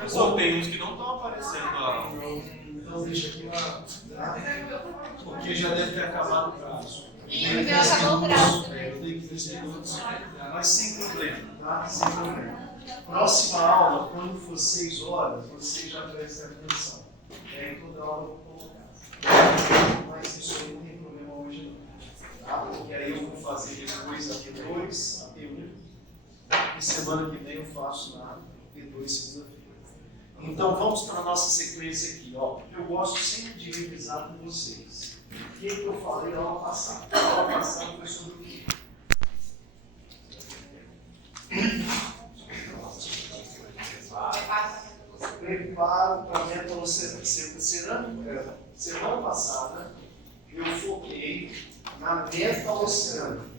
Pessoal, tem uns que não estão aparecendo lá. Então deixa aqui lá, porque já deve ter acabado o prazo. Já acabou o prazo. Eu tenho 15 minutos, mas sem problema, tá? Sem problema. Próxima aula, quando for 6 horas, vocês já prestem atenção. Toda aula eu vou colocar. Mas isso aí não tem problema hoje não. Tá? Porque aí eu vou fazer depois a P2, a P1. E semana que vem eu faço na P2 segunda-feira. Então vamos para a nossa sequência aqui. Ó. Eu gosto sempre de revisar com vocês. O que eu falei na aula passada? A aula passada foi sobre o quê? Preparo para a metalocerâmica. Semana passada eu foquei na metalocerâmica.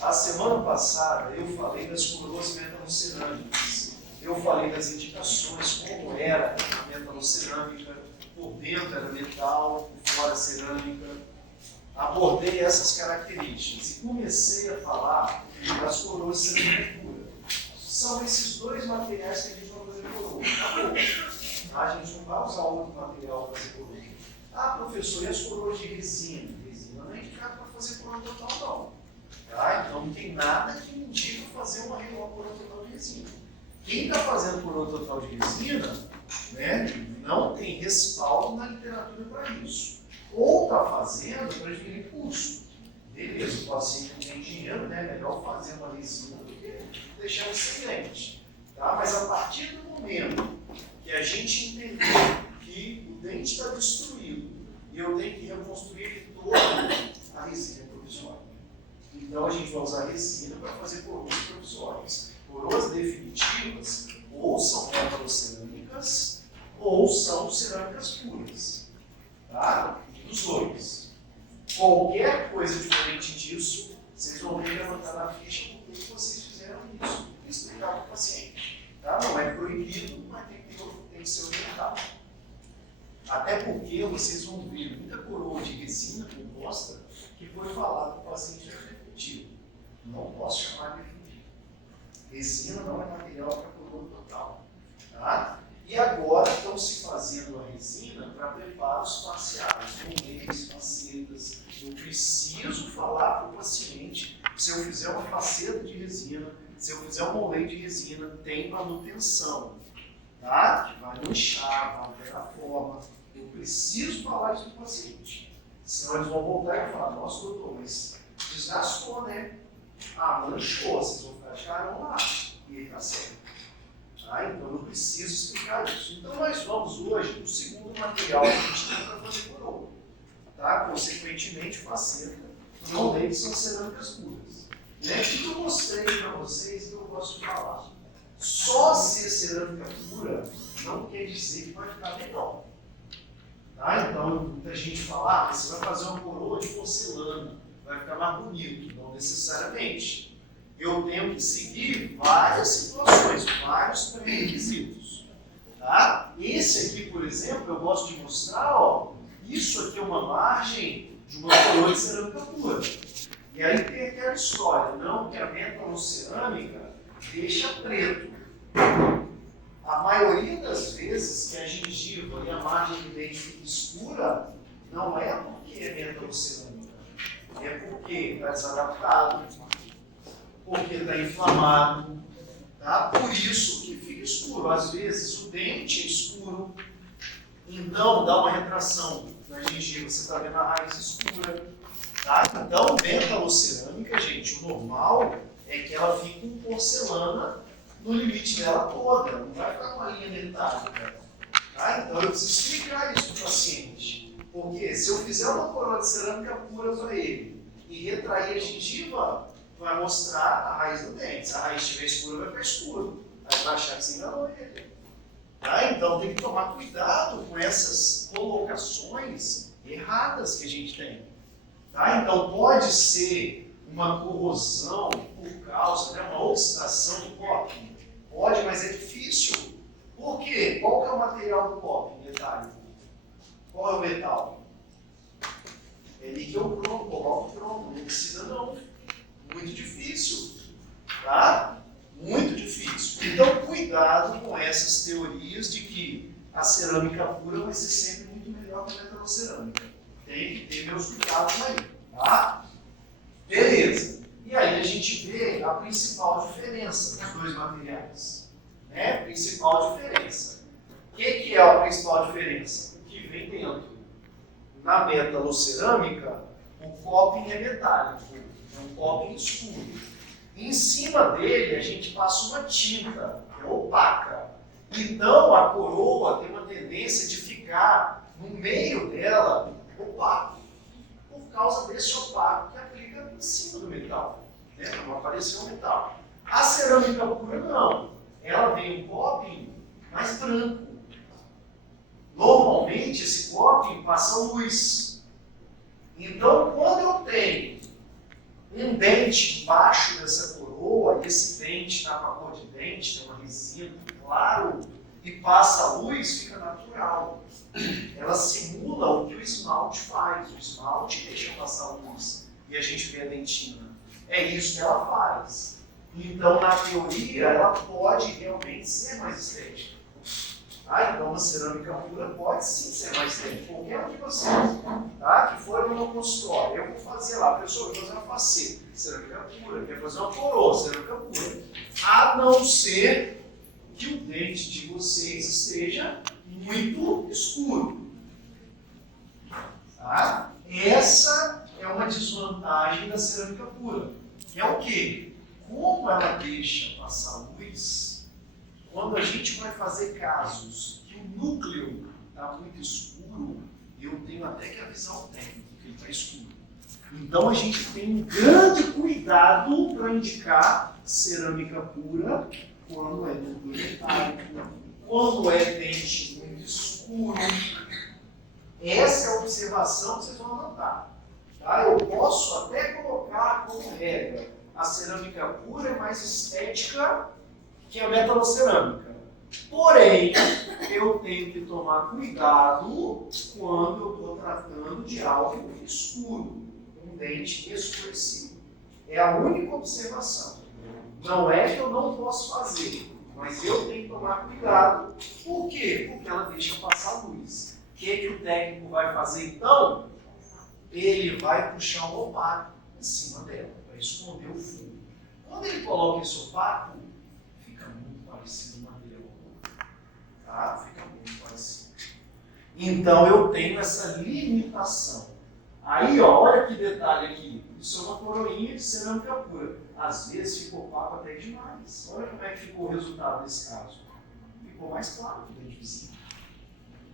A semana passada eu falei das coroas metalocerâmicas. Eu falei das indicações, como era a metalocerâmica, por dentro era metal, por fora cerâmica. Abordei essas características e comecei a falar das coroas cerâmica pura. São esses dois materiais que a gente vai fazer coroa. Acabou. A gente não vai usar outro material para fazer coroa. Ah, professor, e as coroas de resina? Resina não é indicada para fazer coroa total, não. Tá? Então não tem nada que indica fazer uma coroa total de resina. Quem está fazendo coroa total de resina, né, não tem respaldo na literatura para isso. Ou está fazendo para adquirir custo. Beleza, o paciente não tem dinheiro, né? Melhor fazer uma resina do que deixar excelente. Tá? Mas a partir do momento que a gente entender que o dente está destruído e eu tenho que reconstruir toda a resina provisória. Então a gente vai usar resina para fazer coroas provisórias. Coroas definitivas ou são metalocerâmicas ou são cerâmicas puras. Tá? Dos dois. Qualquer coisa diferente disso, vocês vão ter que levantar na ficha por que vocês fizeram isso. Explicar para o paciente. Tá? Não é proibido, mas tem que ser orientado. Até porque vocês vão ver muita coroa de resina composta que foi falado para o paciente definitivo. Não posso chamar de definitivo. Resina não é material para coroa total. Tá? E agora estão se fazendo a resina para preparos parciais, moldes, facetas. Eu preciso falar para o paciente, se eu fizer uma faceta de resina, se eu fizer um molde de resina, tem manutenção. Tá? Que vai manchar, vai alterar a forma. Eu preciso falar isso para o paciente. Senão eles vão voltar e falar, nossa doutor, mas desgastou, né? Ah, manchou, vocês vão ficar de carão lá. E ele está certo. Tá? Então eu preciso explicar isso. Então nós vamos hoje no segundo material que a gente tem para fazer coroa. Tá? Consequentemente, faceta. Não leite são cerâmicas puras. Né? O que eu mostrei para vocês que eu gosto de falar? Só ser cerâmica pura não quer dizer que vai ficar legal. Tá? Então muita gente fala, você vai fazer uma coroa de porcelana, vai ficar mais bonito. Não necessariamente. Eu tenho que seguir várias situações, vários pré-requisitos. Tá? Esse aqui, por exemplo, eu gosto de mostrar, ó, isso aqui é uma margem de uma coroa de cerâmica pura. E aí tem aquela história, não que a metalocerâmica deixa preto. A maioria das vezes que a gengiva e a margem do dente fica escura, não é porque é metalocerâmica, é porque está desadaptado, porque está inflamado, tá? Por isso que fica escuro. Às vezes o dente é escuro, então dá uma retração na gengiva, você está vendo a raiz escura. Tá? Então, metalocerâmica, gente, o normal é que ela fique com porcelana no limite dela toda, não vai ficar com a linha metálica. Tá? Então eu preciso explicar isso para o paciente. Porque se eu fizer uma coroa de cerâmica pura para ele e retrair a gengiva, vai mostrar a raiz do dente. Se a raiz estiver escura, vai ficar escuro. Aí vai achar que você enganou ele. Tá? Então tem que tomar cuidado com essas colocações erradas que a gente tem. Tá? Então pode ser uma corrosão por causa, né, uma oxidação do cobre. Pode, mas é difícil. Por quê? Qual que é o material do cobre metálico? Qual é o metal? É níquel cromo, cobalto cromo. Não precisa não. Muito difícil. Tá? Muito difícil. cuidado com essas teorias de que a cerâmica pura vai ser sempre muito melhor que a metalocerâmica. Tem que ter meus cuidados aí, tá? Beleza. E aí a gente vê a principal diferença dos dois materiais. Né? Principal diferença. O que é a principal diferença? O que vem dentro. Na metalocerâmica, o coping é metálico, é um coping escuro. Em cima dele, a gente passa uma tinta, que é opaca. Então, a coroa tem uma tendência de ficar no meio dela opaco, por causa desse opaco que aplica em cima do metal, né? Para não aparecer o metal. A cerâmica pura, não. Ela tem um coping mais branco. Normalmente, esse coping passa luz. Então, quando eu tenho um dente embaixo dessa coroa, e esse dente está com a cor de dente, tem uma resina, claro, e passa a luz, fica natural. Ela simula o que o esmalte faz. O esmalte deixa passar a luz e a gente vê a dentina. É isso que ela faz. Então, na teoria, ela pode realmente ser mais estética. Então, uma cerâmica pura pode sim ser mais estética. Qualquer um de vocês, tá? Que for no meu consultório, eu vou fazer lá, professor, vou fazer uma faceta, cerâmica pura, quer fazer uma coroa, cerâmica pura. A não ser que o dente de vocês esteja muito escuro. Tá? Essa é uma desvantagem da cerâmica pura. É o quê? Como ela deixa passar luz, quando a gente vai fazer casos que o núcleo está muito escuro, eu tenho até que avisar o técnico que ele está escuro. Então a gente tem um grande cuidado para indicar cerâmica pura quando é núcleo metálico, quando é dente muito escuro. Essa é a observação que vocês vão anotar. Tá? Eu posso até colocar como regra: a cerâmica pura é mais estética que a metalocerâmica. Porém, eu tenho que tomar cuidado quando eu estou tratando de algo escuro, um dente escurecido. É a única observação. Não é que eu não posso fazer, mas eu tenho que tomar cuidado. Por quê? Porque ela deixa passar luz. O que o técnico vai fazer então? Ele vai puxar um opaco em cima dela, para esconder o fundo. Quando ele coloca esse opaco, fica muito parecido com madeira. Tá? Fica muito parecido. Então eu tenho essa limitação. Aí, ó, olha que detalhe aqui. Isso é uma coroinha de cerâmica pura. Às vezes ficou opaco até demais. Olha como é que ficou o resultado desse caso. Ficou mais claro que o dente vizinho.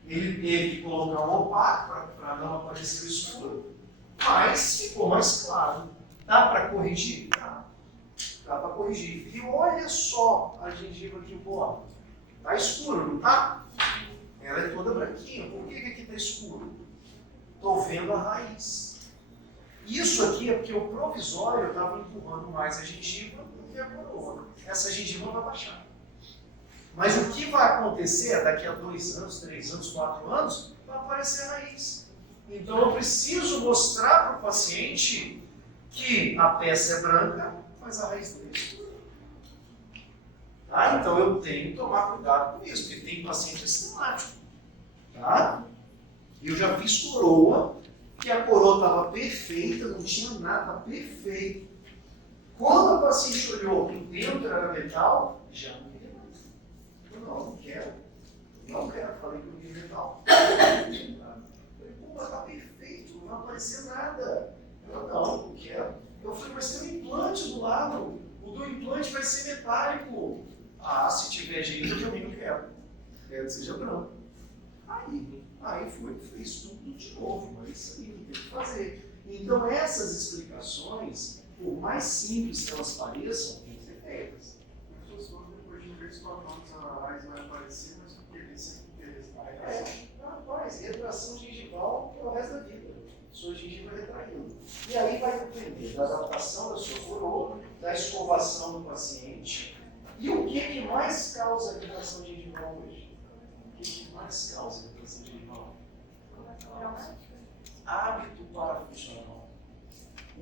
Ele teve que colocar um opaco para não aparecer o escuro, mas ficou mais claro. Dá para corrigir? Dá. Dá para corrigir. E olha só a gengiva aqui, ó. Está escuro, não está? Ela é toda branquinha. Por que aqui está escuro? Estou vendo a raiz. Isso aqui é porque o provisório estava empurrando mais a gengiva do que a coroa. Essa gengiva vai baixar. Mas o que vai acontecer daqui a 2 anos, 3 anos, 4 anos, vai aparecer a raiz. Então eu preciso mostrar para o paciente que a peça é branca, mas a raiz dele é escura. Tá? Então eu tenho que tomar cuidado com isso, porque tem paciente astigmático. Tá? Eu já fiz coroa, que a coroa estava perfeita, não tinha nada, perfeito. Quando a paciente olhou que dentro era metal, já não queria mais. Eu não quero. Não quero. Falei que eu queria metal. Falei, pô, mas está perfeito, não vai aparecer nada. Eu não quero. Eu falei, mas tem um implante do lado. O do implante vai ser metálico. Ah, se tiver jeito, eu também não quero. Quero que seja branco. Aí foi, fez tudo de novo, mas isso aí não tem que fazer. Então essas explicações, por mais simples que elas pareçam, têm que ser feitas. Depois de 3, 4 anos a raiz vai aparecer, mas por que tem sempre interesse? Rapaz, retração gengival para o resto da vida. Sua gengiva retraindo. E aí vai depender da adaptação da sua coroa, da escovação do paciente. E o que mais causa retração gengival hoje? O que mais causa retração gengival? Hábito parafuncional.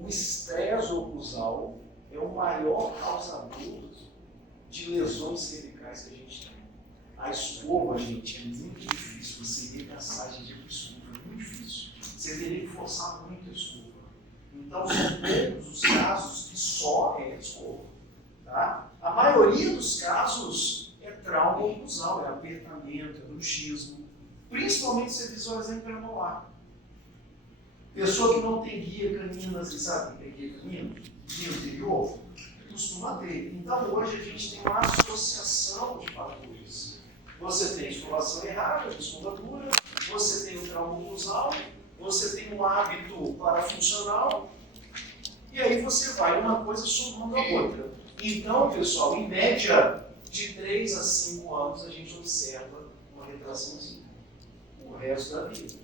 O estresse oclusal é o maior causador de lesões cervicais legais que a gente tem. A escova, gente, é muito difícil. Você regaçar de dia com escova, é muito difícil. Você teria que forçar muito a escova. Então, são poucos os casos que só é escova. Tá? A maioria dos casos é trauma oclusal, é apertamento, é bruxismo. Principalmente se visualizar em premolar. Pessoa que não tem guia canina, você sabe o que é guia canina? Guia anterior, costuma ter. Então, hoje a gente tem uma associação de fatores. Você tem escovação errada, musculatura, você tem o trauma oclusal, você tem um hábito parafuncional, e aí você vai uma coisa somando a outra. Então, pessoal, em média, de 3 a 5 anos a gente observa uma retraçãozinha. O resto da vida.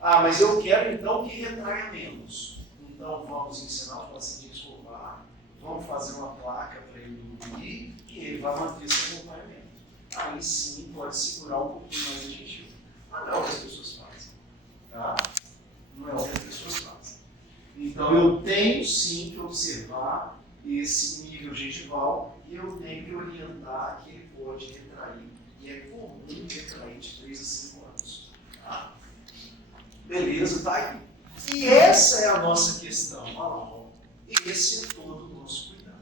Ah, mas eu quero então que retraia menos. Então vamos ensinar o paciente a escovar, vamos fazer uma placa para ele dormir e ele vai manter esse acompanhamento. Aí sim pode segurar um pouquinho mais a gengiva. Mas não é o que as pessoas fazem. Tá? Não é o que as pessoas fazem. Então eu tenho sim que observar esse nível gengival e eu tenho que orientar que ele pode retrair. E é comum retrair de 3 a 5 anos. Tá? Beleza, tá aí. E essa é a nossa questão. Olha lá, ó. Esse é todo o nosso cuidado.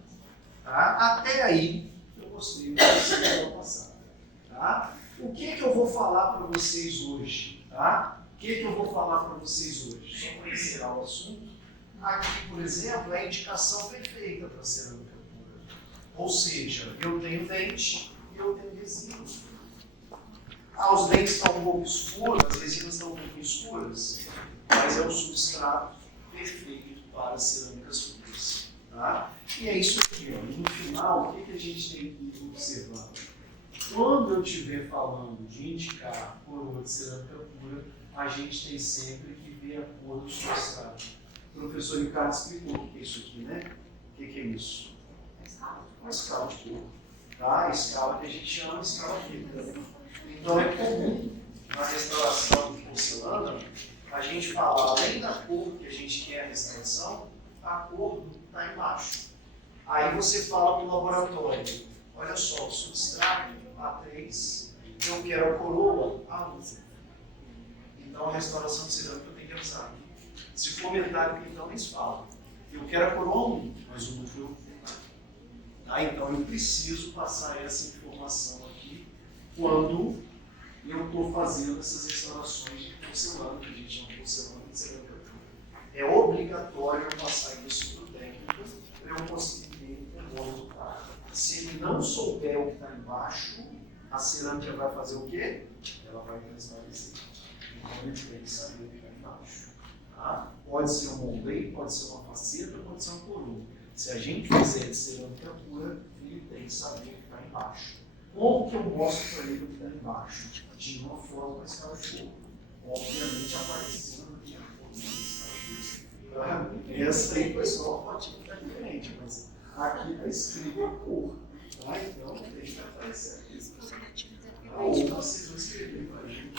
Tá? Até aí, eu gostei do que vocês vão passar. Tá? O que eu vou falar para vocês hoje? Tá? O que eu vou falar para vocês hoje? Só para encerrar o assunto. Aqui, por exemplo, é a indicação perfeita para cerâmica pura. Ou seja, eu tenho dente e eu tenho resina. Os dentes estão um pouco escuros, as resinas estão um pouco escuras, mas é o substrato perfeito para cerâmicas puras. Tá? E é isso aqui, ó. E no final, o que a gente tem que observar? Quando eu estiver falando de indicar coroa de cerâmica pura, a gente tem sempre que ver a cor do substrato. O professor Ricardo explicou o que é isso aqui, né? O que é isso? Uma escala de cor. Tá? A escala que a gente chama de escala química. Então é comum na restauração de porcelana a gente falar, além da cor que a gente quer a restauração, a cor está embaixo. Aí você fala para o laboratório, olha só, o substrato A3, eu quero a coroa A1. Então a restauração de cerâmica tem que avisar. Se for metálico, então eles falam, eu quero a coroa 1, mas o núcleo tá? Então eu preciso passar essa informação aqui quando eu estou fazendo essas restaurações de porcelana, que a gente chama de porcelana de cerâmica pura. É obrigatório eu passar isso para o técnico para eu conseguir ter um bom resultado. Se ele não souber o que está embaixo, a cerâmica vai fazer o quê? Ela vai transparecer. Então ele tem que saber o que está embaixo. Tá? Pode ser um molde, pode ser uma faceta, pode ser uma coroa. Se a gente fizer de cerâmica pura, ele tem que saber o que está embaixo. Como que eu mostro para ele o que está embaixo? De uma forma mais escala de cor. Obviamente aparecendo aqui a cor da escala de cor. Essa aí, pessoal, pode ficar diferente, mas aqui está escrito a cor. Tá? Então tem que aparecer aqui. Ou vocês vão escrever para a gente.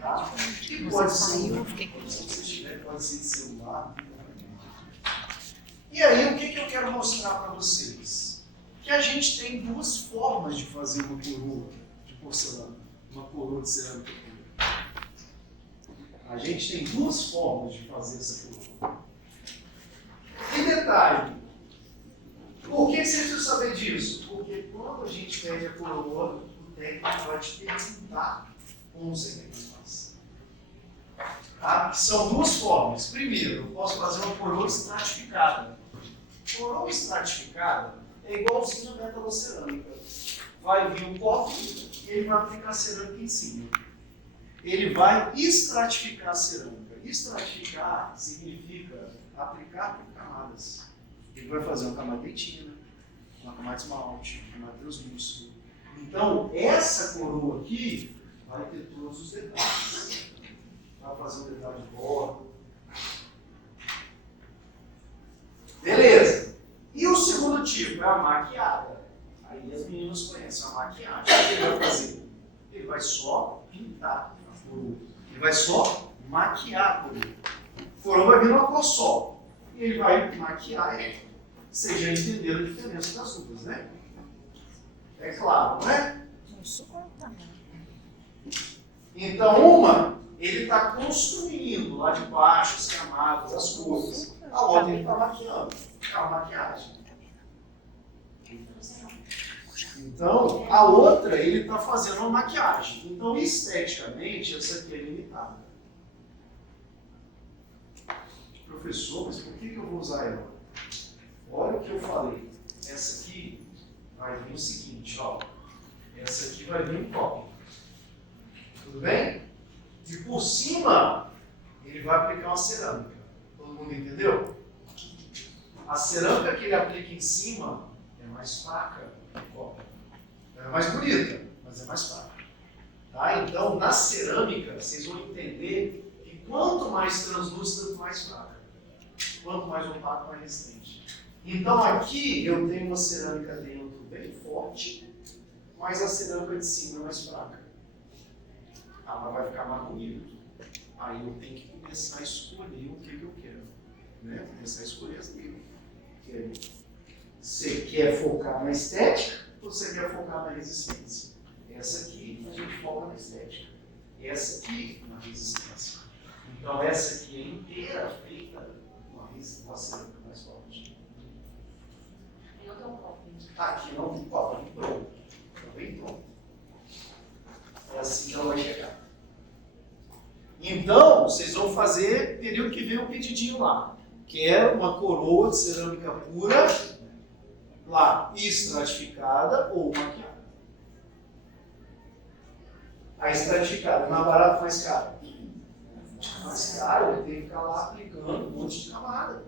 Tá? E pode ser, se você tiver, pode ser de celular. E aí, o que eu quero mostrar para vocês? Que a gente tem duas formas de fazer uma coroa de porcelana, uma coroa de cerâmica pura. A gente tem duas formas de fazer essa coroa. E detalhe, por que você precisa saber disso? Porque quando a gente pede a coroa, o técnico vai te perguntar como você quer que faça. Tá? São duas formas. Primeiro, eu posso fazer uma coroa estratificada. Coroa estratificada é igualzinho a metalocerâmica. Vai vir um copo e ele vai aplicar cerâmica em cima. Ele vai estratificar a cerâmica. Estratificar significa aplicar por camadas. Ele vai fazer uma camada de dentina, uma camada de esmalte, uma camada translúcido. Então, essa coroa aqui vai ter todos os detalhes. Vai fazer um detalhe de bordo. Beleza. E o segundo tipo é a maquiada. Aí as meninas conhecem a maquiagem. O que ele vai fazer? Ele vai só pintar a coroa. Ele vai só maquiar a coroa. A coroa vai vir uma cor só. E ele vai maquiar ela. Vocês já entenderam a diferença das duas, né? É claro, não é? Então, uma, ele está construindo lá de baixo as camadas, as cores. A outra, ele está maquiando. É uma maquiagem. Então, a outra, ele está fazendo uma maquiagem. Então, esteticamente, essa aqui é limitada. Professor, mas por que eu vou usar ela? Olha o que eu falei. Essa aqui vai vir o seguinte, ó. Essa aqui vai vir um copo. Tudo bem? E por cima, ele vai aplicar uma cerâmica. Todo mundo entendeu? A cerâmica que ele aplica em cima é mais fraca que o copo. É mais bonita, mas é mais fraca. Tá? Então, na cerâmica, vocês vão entender que quanto mais translúcida, mais fraca. Quanto mais opaco, mais resistente. Então, aqui eu tenho uma cerâmica dentro bem forte, mas a cerâmica de cima é mais fraca. Mas vai ficar mais bonito. Aí eu tenho que começar a escolher o que eu quero. Né? Começar a escolher as minhas. Você quer focar na estética ou você quer focar na resistência? Essa aqui a gente foca na estética. Essa aqui na resistência. Então essa aqui é inteira feita com a cerâmica mais forte. Eu dou um copo. Aqui não tem copo, aqui pronto. Está bem pronto. É assim que ela vai chegar. Então, vocês vão fazer período que vem um pedidinho lá. Que é uma coroa de cerâmica pura, lá, estratificada ou maquiada. A estratificada é mais barata ou mais cara? Mais cara, eu tenho que ficar lá aplicando um monte de camada.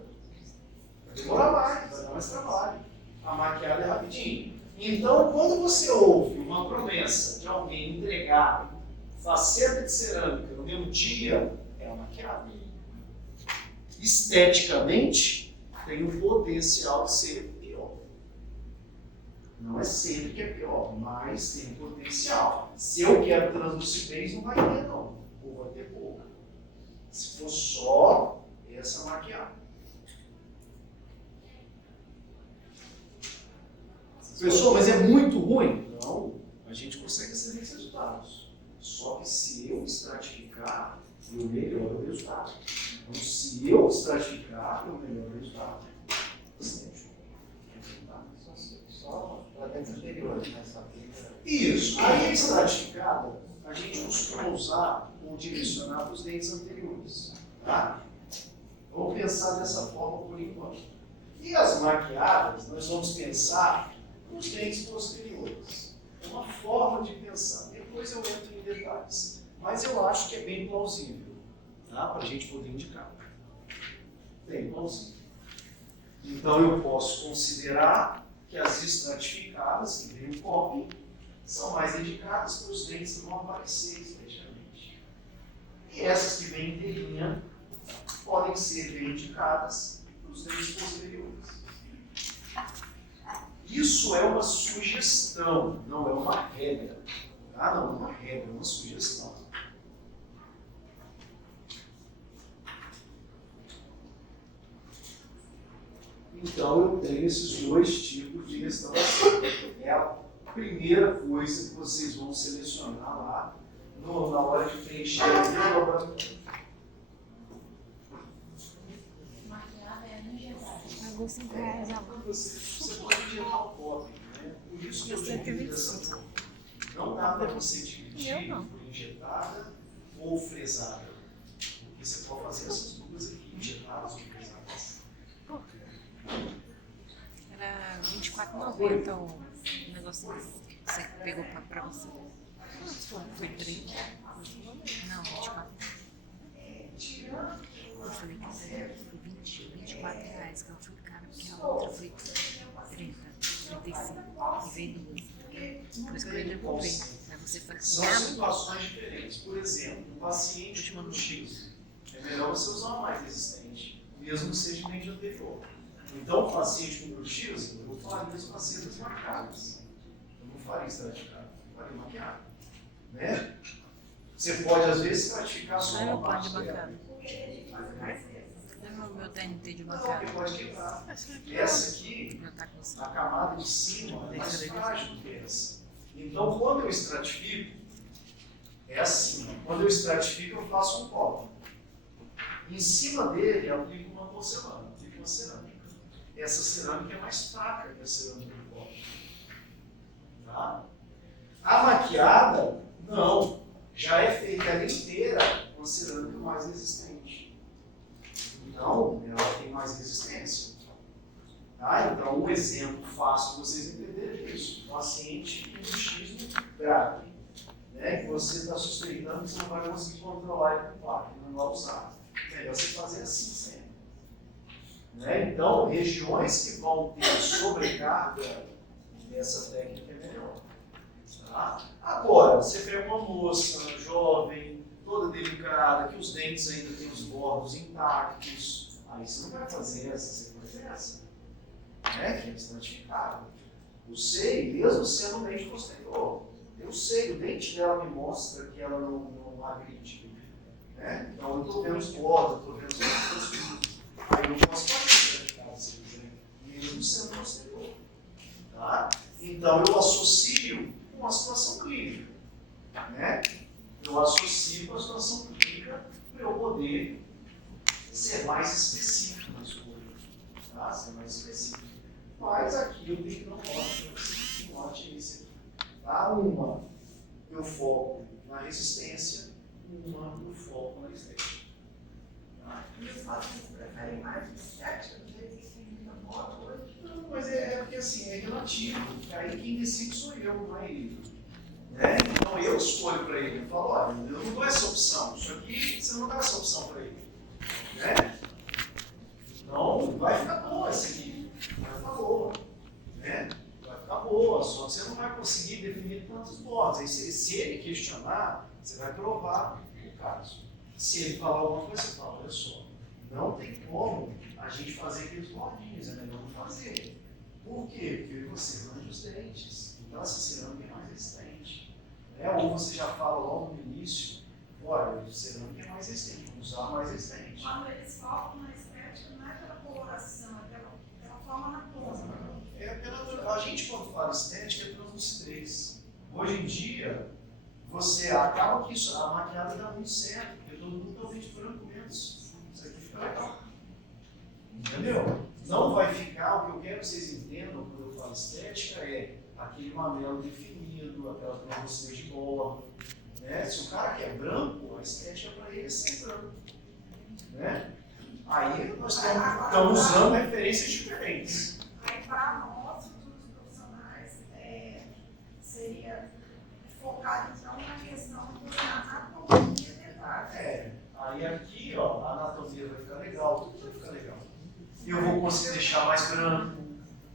Vai demorar mais, vai dar mais trabalho. A maquiada é rapidinho. Então, quando você ouve uma promessa de alguém entregar faceta de cerâmica no mesmo dia, é uma maquiada. Esteticamente, tem o potencial de ser pior. Não é sempre que é pior, mas tem potencial. Se eu quero translucidez, não vai ter, não. Ou vai ter pouca. Se for só essa maquiagem. Pessoal, mas é muito ruim? Não. A gente consegue excelentes resultados. Só que se eu estratificar, eu melhoro o resultado. Então, se eu estratificar, eu melhoro o resultado. Só para dentro anterior, né? Isso. Aí a estratificada, a gente costuma usar ou direcionar para os dentes anteriores. Tá? Vamos pensar dessa forma por enquanto. E as maquiadas, nós vamos pensar nos dentes posteriores. É uma forma de pensar. Depois eu entro em detalhes. Mas eu acho que é bem plausível, tá? Para a gente poder indicar. Bem plausível. Então eu posso considerar que as estratificadas, que vem o coping, são mais indicadas para os dentes que vão aparecer esteticamente. E essas que vêm inteirinha podem ser bem indicadas para os dentes posteriores. Isso é uma sugestão, não é uma regra. Tá? Não é uma regra, é uma sugestão. Então eu tenho esses dois tipos de restauração. É a primeira coisa que vocês vão selecionar lá na hora de preencher o laboratório. Maquiada é injetada. Pagou R$5 a mais. Você pode injetar o copo, né? Por isso que eu divido dessa forma. Não dá para você dividir por injetada ou fresada. Porque você pode fazer essas duas aqui, injetadas ou fresadas. Era R$24,90 o negócio que você pegou pra você. Foi 3. Não, 24. Eu falei que foi R$24, que ela foi cara, porque a outra foi 30, 35. E veio 2. Por isso que eu ainda comprei. Aí você faz. São situações diferentes. Por exemplo, um paciente com X. É melhor você usar uma mais resistente, mesmo que seja dente anterior. Então, o paciente com bruxismo, eu faria as facetas marcadas. Eu não faria estratificado, eu faria maquiado. Né? Você pode, às vezes, estratificar só uma parte dela. no meu TNT de Não, bancada. porque pode quebrar. Essa aqui, Meu tá com você. a camada de cima é mais frágil do que essa. Então, quando eu estratifico, é assim, ó. Quando eu estratifico, eu faço um copo. Em cima dele, eu aplico uma porcelana, aplico uma cerâmica. Essa cerâmica é mais fraca que a cerâmica do copo. Tá? A maquiada, não. Já é feita ela inteira com cerâmica mais resistente. Então, ela tem mais resistência. Tá? Então, um exemplo fácil de vocês entenderem é isso. Um paciente com bruxismo grave, né, que você está suspeitando que você não vai conseguir controlar ele com placa, não vai usar. É melhor você fazer assim sempre. Né? Então, regiões que vão ter sobrecarga, essa técnica é melhor. Tá? Agora, você pega uma moça jovem, toda delicada, que os dentes ainda têm os bordos intactos, aí você não vai fazer essa, você vai fazer essa. Né? Que é estratificada. O seio, mesmo sendo dente posterior, eu sei, o dente dela me mostra que ela não agride. Né? Então eu estou vendo os bordos, estou vendo os posteriores. Aí eu posso fazer estratificada, se quiser, mesmo sendo posterior. Tá? Então eu associo com a situação clínica. Né? Eu associo com a situação clínica para eu poder ser mais específico na escolha. Tá? Ser mais específico. Mas aqui eu tenho que dar um norte. Um norte é esse aqui. Tá? Uma, eu foco na resistência. Uma, eu foco na estética. Tá? E os pacientes preferem mais estética do jeito que se vive na moto hoje? Não, mas é porque assim, é relativo. Aí quem decide sou eu, não é ele. Né? Então eu escolho para ele. Eu falo, olha, eu não dou essa opção. Isso aqui, você não dá essa opção para ele. Né? Então, vai ficar boa essa aqui. Vai ficar boa. Né? Vai ficar boa. Só que você não vai conseguir definir tantos bordos. Aí, se ele questionar, você vai provar o caso. Se ele falar alguma coisa, você fala, olha só, não tem como a gente fazer aqueles bordinhos, é melhor não fazer. Por quê? Porque você manja os dentes. Então essa cerâmica é mais resistente. Né? Ou você já fala logo no início, olha, a cerâmica é mais resistente, vamos usar mais resistente. Quando eles focam na estética, não é pela coloração, é pela forma anatômica. A gente, quando fala estética, é translucidez. Hoje em dia, você acaba que isso, a maquiada dá muito certo, porque todo mundo está de branco menos. Isso aqui fica legal. Entendeu? Não vai ficar, o que eu quero que vocês entendam quando eu falo estética é aquele mamelo definido, aquela translucidez de bordo. Né? Se o cara quer branco, a estética para ele é ser branco. Né? Aí nós estamos usando referências diferentes. Aí, para nós, futuros profissionais, seria focado então na questão da anatomia dentária. Aí aqui, ó, a anatomia vai ficar legal, tudo vai ficar legal. Eu vou conseguir deixar mais branco,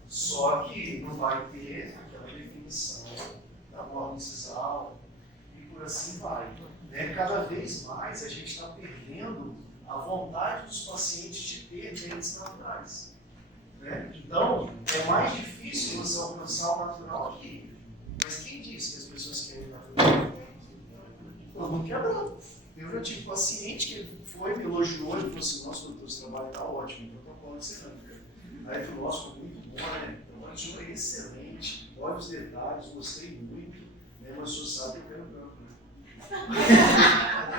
só que não vai ter aquela definição da borda incisal e por assim vai. Né? Cada vez mais a gente está perdendo a vontade dos pacientes de ter dentes naturais. Né? Então, é mais difícil você alcançar o natural aqui. Mas quem disse que as pessoas querem natural? Todo mundo quer branco. Eu já tive paciente que foi, me elogiou, ele falou assim, nossa, doutor, esse trabalho está ótimo, o protocolo de cerâmica. Aí ele falou, nossa, foi muito bom, né? O trabalho foi excelente, olha os detalhes, gostei muito, né? Mas o senhor sabe que eu quero branco, né?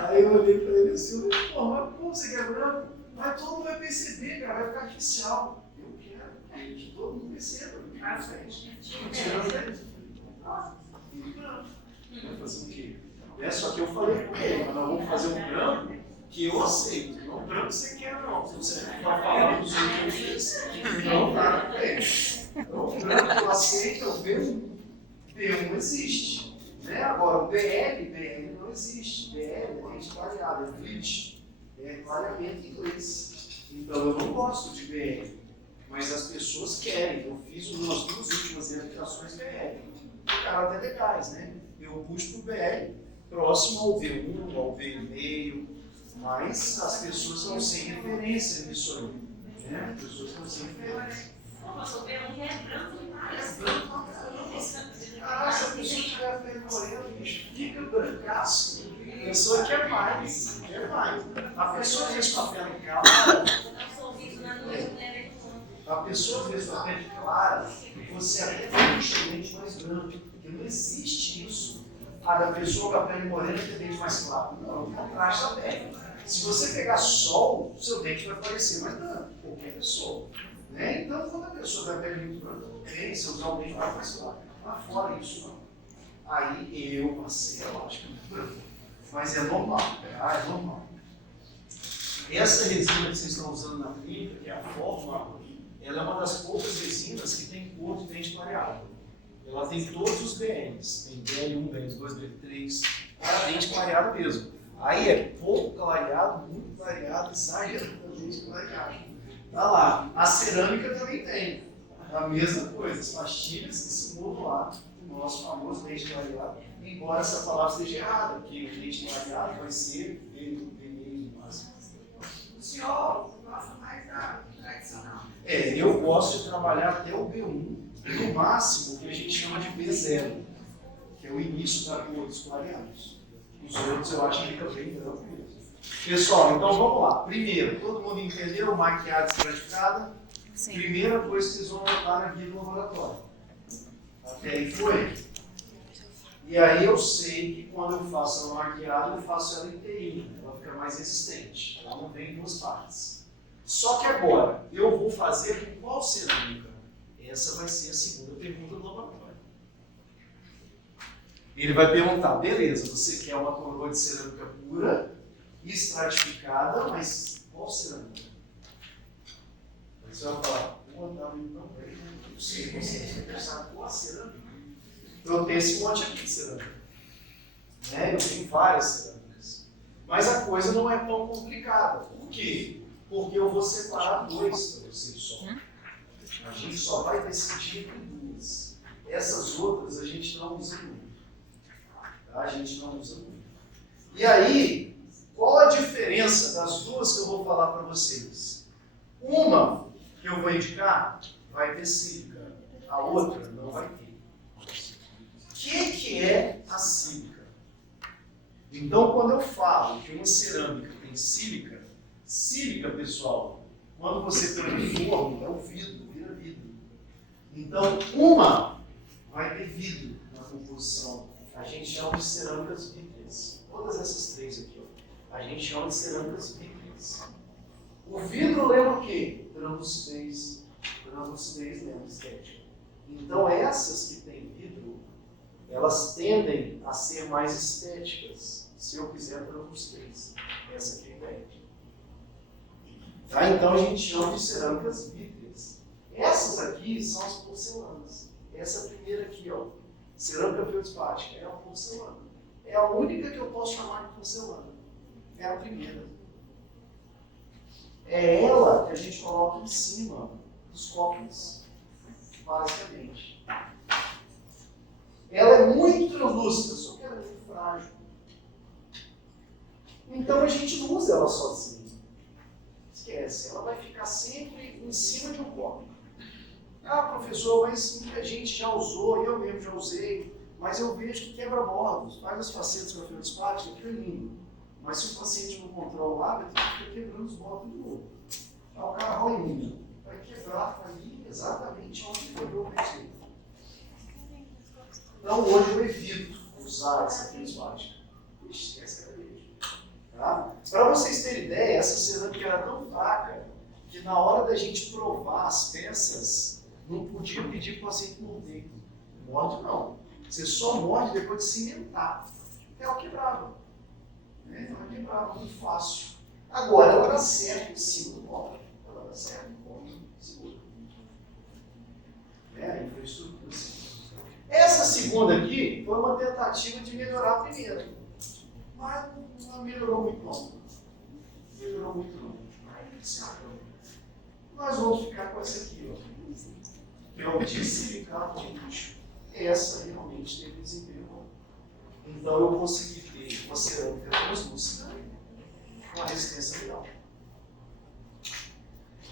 Aí eu olhei para ele assim, pô, mas como você quer branco? Mas todo mundo vai perceber, cara, vai ficar artificial. Eu quero que todo mundo perceba, cara, tirando ele. E branco. Vai fazer o quê? Só que eu falei com ele, mas nós vamos fazer um branco que eu aceito. Não branco que você quer, não. Se você está falando dos outros, não dá para ele. Então, o branco que eu aceito é o B1. B1 não existe. Né? Agora, o BL não existe. BL é dente clareado, é bleach. É clareamento em inglês. Então, eu não gosto de BL. Mas as pessoas querem. Eu fiz as duas últimas identificações BL. Ficaram até legais, né? Eu puxo para o BL. Próximo ao V1, ao V1,5, mas as pessoas estão sem referência nisso aí. Né? As pessoas estão sem referência. Nossa, o B1 já é branco demais. Ah, se a pessoa tiver a pele morena, bicho, fica brancaço. A pessoa quer mais, quer mais. A pessoa fez com a pele calma, A pessoa vê sua pele clara, você até deixa o dente mais branco, porque não existe isso. A da pessoa com a pele morena tem dente mais claro. Não, o contraste da pele. Se você pegar sol, o seu dente vai parecer mais branco, qualquer pessoa. Né? Então, quando a pessoa tem a pele muito branca, ok, se usar o dente vai mais claro. Mas fora isso, não. Aí eu, Marcelo, acho que não. Mas é normal, é normal. Essa resina que vocês estão usando na clínica, que é a Forma, ela é uma das poucas resinas que tem cor de dente clareado. Ela tem todos os BNs, tem BN1, BN2, BN3, é dente clareado mesmo. Aí é pouco clareado, muito clareado, exageradamente clareado. Tá lá. A cerâmica também tem. A mesma coisa, as pastilhas que simulam lá o nosso famoso dente clareado. Embora essa palavra esteja errada, porque o dente clareado vai ser vermelho no máximo. O senhor gosta mais da tradicional? Eu gosto de trabalhar até o B1, no máximo o que a gente chama de B0, que é o início da cor dos clareados. Os outros eu acho que fica bem branco mesmo. Pessoal, então vamos lá. Primeiro, todo mundo entendeu maquiagem estratificada? Sim. Primeira coisa que vocês vão notar na guia do laboratório. Até aí foi? E aí eu sei que quando eu faço ela maquiada, eu faço ela inteirinha. Ela fica mais resistente. Ela não vem em duas partes. Só que agora, eu vou fazer com qual cerâmica? Essa vai ser a segunda pergunta do laboratório. Ele vai perguntar, beleza, você quer uma coroa de cerâmica pura, estratificada, mas qual cerâmica? Aí você vai falar, pô, não, peraí, não sei, você vai pensar, qual a cerâmica? Eu tenho esse monte aqui de cerâmica. Né? Eu tenho várias cerâmicas. Mas a coisa não é tão complicada. Por quê? Porque eu vou separar dois para vocês só. A gente só vai decidir em duas. Essas outras a gente não usa muito. Tá? A gente não usa muito. E aí, qual a diferença das duas que eu vou falar para vocês? Uma que eu vou indicar vai ter sílica, a outra não vai ter. O que é a sílica? Então, quando eu falo que uma cerâmica tem sílica, pessoal, quando você põe no forno, é o vidro, vira vidro. Então, uma vai ter vidro na composição. A gente chama de cerâmicas vítreas. Todas essas três aqui, ó, a gente chama de cerâmicas vítreas. O vidro lembra o quê? Translucidez. Translucidez lembra estética. Então, essas que têm vidro, elas tendem a ser mais estéticas, se eu quiser translucidez. Essa aqui é a ideia. Tá? Então a gente chama de cerâmicas vítreas. Essas aqui são as porcelanas. Essa primeira aqui, ó, cerâmica feldspática, é a porcelana. É a única que eu posso chamar de porcelana. É a primeira. É ela que a gente coloca em cima dos copos, basicamente. Ela é muito translúcida, só que ela é muito frágil. Então a gente não usa ela sozinha. Esquece, ela vai ficar sempre em cima de um copo. Ah, professor, mas muita gente já usou, eu mesmo já usei, mas eu vejo que quebra bordos, faz as facetas com a feldspática, que é lindo. Mas se o paciente não controla o hábito, ele fica quebrando os bordos de novo. Ah, o cara rola em mim, vai quebrar ali exatamente onde quebrou o peixe. Então hoje eu evito usar essa feldspática. Ixi, essa é a vez. Tá? Para vocês terem ideia, essa cerâmica era tão fraca que na hora da gente provar as peças, não podia pedir para o paciente morder. Morde não. Você só morde depois de cimentar. Ela quebrava. Ela quebrava muito fácil. Agora ela dá certo em cima do copo. Ela dá certo no copo, segura. A infraestrutura assim. Essa segunda aqui foi uma tentativa de melhorar a primeira. Mas não melhorou muito não. Melhorou muito não. Nós vamos ficar com essa aqui, ó. Que é o de silicato de lixo. Essa realmente teve desempenho bom. Então eu consegui ter uma cerâmica translúcida com a resistência legal.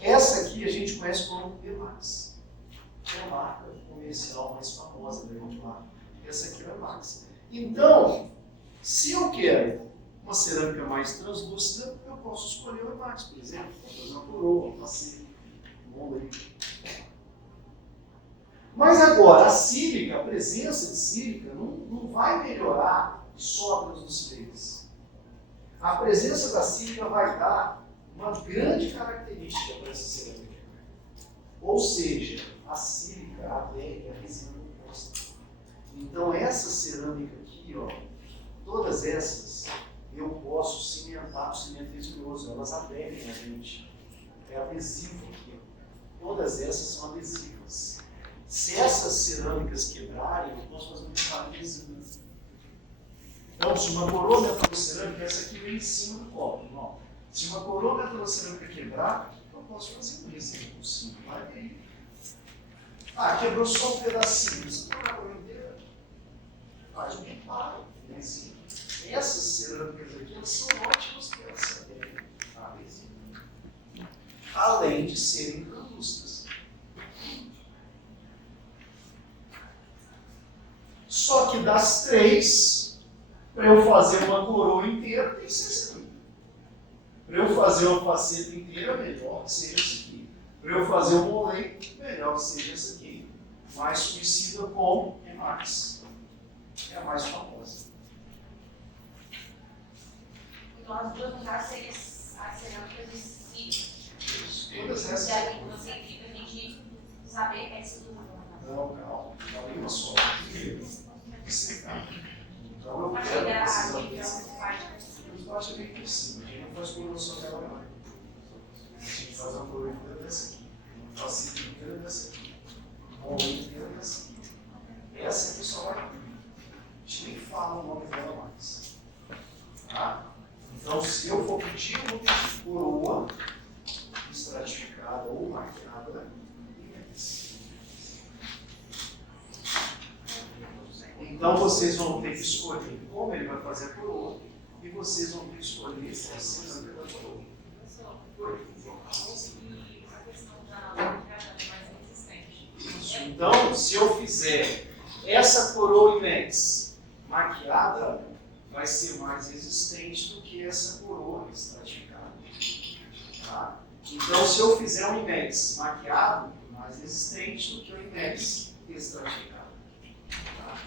Essa aqui a gente conhece como Emax. É a marca comercial mais famosa da marca. Essa aqui é a Emax. Então, se eu quero uma cerâmica mais translúcida, eu posso escolher o Emax, por exemplo. Vou fazer uma coroa, uma faceta. Molei. Mas agora, a sílica, a presença de sílica, não vai melhorar só a translucidez. A presença da sílica vai dar uma grande característica para essa cerâmica. Ou seja, a sílica adere à resina composta. Então, essa cerâmica aqui, ó, todas essas, eu posso cimentar com cimento resinoso, elas aderem a gente. É adesivo aqui. Todas essas são adesivas. Se essas cerâmicas quebrarem, eu posso fazer um trabalho de resina. Então, se uma coroa metalocerâmica, essa aqui vem em cima do copo, ó. Se uma coroa metalocerâmica quebrar, eu posso fazer um resina por cima. Vai aí. Ah, quebrou só um pedacinho. Você quebra a coroa inteira? Faz um reparo, resina. Essas cerâmicas aqui, elas são ótimas para essa adesão. Além de serem translúcidas. Só que das três, para eu fazer uma coroa inteira, tem que ser essa aqui. Para eu fazer uma faceta inteira, melhor que seja essa aqui. Para eu fazer um molei, melhor que seja essa aqui. Mais conhecida como Emax. É a mais famosa. Então, as duas no caso seriam as cerâmicas de sílica. Todas essas. E aí você fica a gente saber essa do Não, calma. Falei uma só. Então eu Para quero chegar precisar aqui, desse. então, faz. Os baixos é bem por cima. A gente não faz coroa só dela, não. A gente faz uma coroa inteira dessa aqui. Uma faceta inteira dessa aqui. Uma onda inteira dessa aqui. Essa aqui só vai. A gente nem fala o nome dela mais. Tá? Então, se eu for pedir, eu vou pedir coroa estratificada ou marcada. Então, vocês vão ter que escolher como ele vai fazer a coroa e vocês vão ter que escolher se é cerâmica da coroa. A questão da mais resistente. Então, se eu fizer essa coroa imex maquiada, vai ser mais resistente do que essa coroa estratificada. Tá? Então, se eu fizer um imex maquiado, mais resistente do que o imex estratificado. Tá?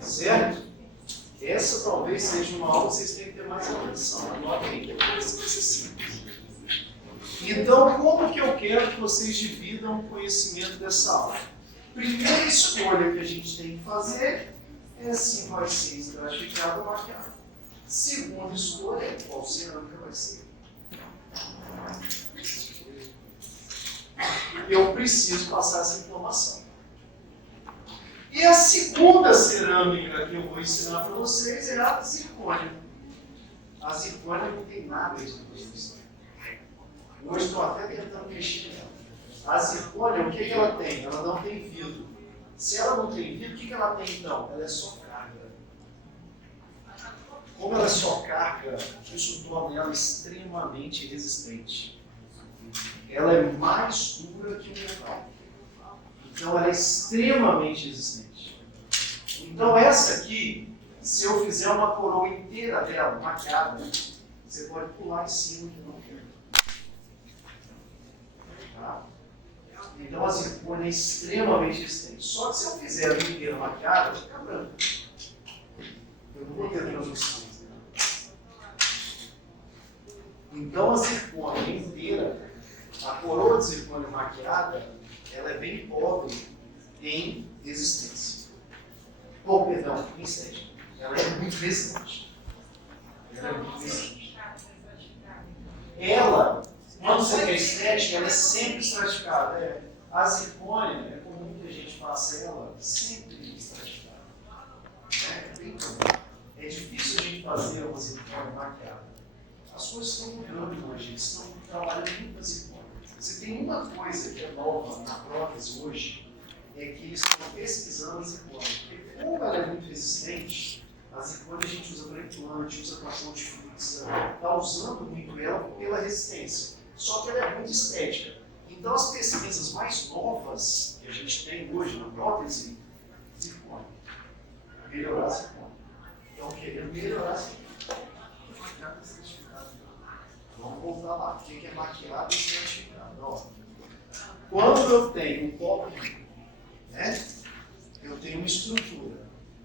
Certo? Essa talvez seja uma aula que vocês têm que ter mais atenção. Agora tem que ter coisa mais simples. Então, como que eu quero que vocês dividam o conhecimento dessa aula? Primeira escolha que a gente tem que fazer é se vai ser estratificado ou maquiado. Segunda escolha, qual cerâmica vai ser. Eu preciso passar essa informação. E a segunda cerâmica que eu vou ensinar para vocês é a zircônia. A zircônia não tem nada de translucidez. Hoje estou até tentando mexer nela. A zircônia, o que ela tem? Ela não tem vidro. Se ela não tem vidro, o que ela tem então? Ela é só carga. Como ela é só carga, isso torna ela extremamente resistente. Ela é mais dura que o metal. Então ela é extremamente resistente. Então essa aqui, se eu fizer uma coroa inteira dela, maquiada, você pode pular em cima que não quer. Tá? Então a zircônia é extremamente resistente. Só que se eu fizer ela inteira maquiada, fica branca. Eu não vou ter translucidez. Então a zircônia inteira, a coroa de zircônia maquiada, ela é bem pobre em resistência. Ou, perdão, em estética. Ela é muito resistente. Ela é muito resistente. Ela, quando você quer estética, ela é sempre estratificada. A zircônia, é comum que a gente faça ela sempre estratificada. É bem comum. É difícil a gente fazer uma zircônia maquiada. As coisas estão mudando hoje, eles estão trabalhando muito na zircônia. Se tem uma coisa que é nova na prótese hoje, é que eles estão pesquisando a zircônia. Porque como ela é muito resistente, a zircônia a gente usa para implante, usa para ponte fixa, está usando muito ela pela resistência. Só que ela é muito estética. Então as pesquisas mais novas que a gente tem hoje na prótese, zircônia. Melhorar a zircônia. Então querendo melhorar a zircônia. Já está certificado. maquiado e estratificado. Ó. Quando eu tenho um copo, né, eu tenho uma estrutura.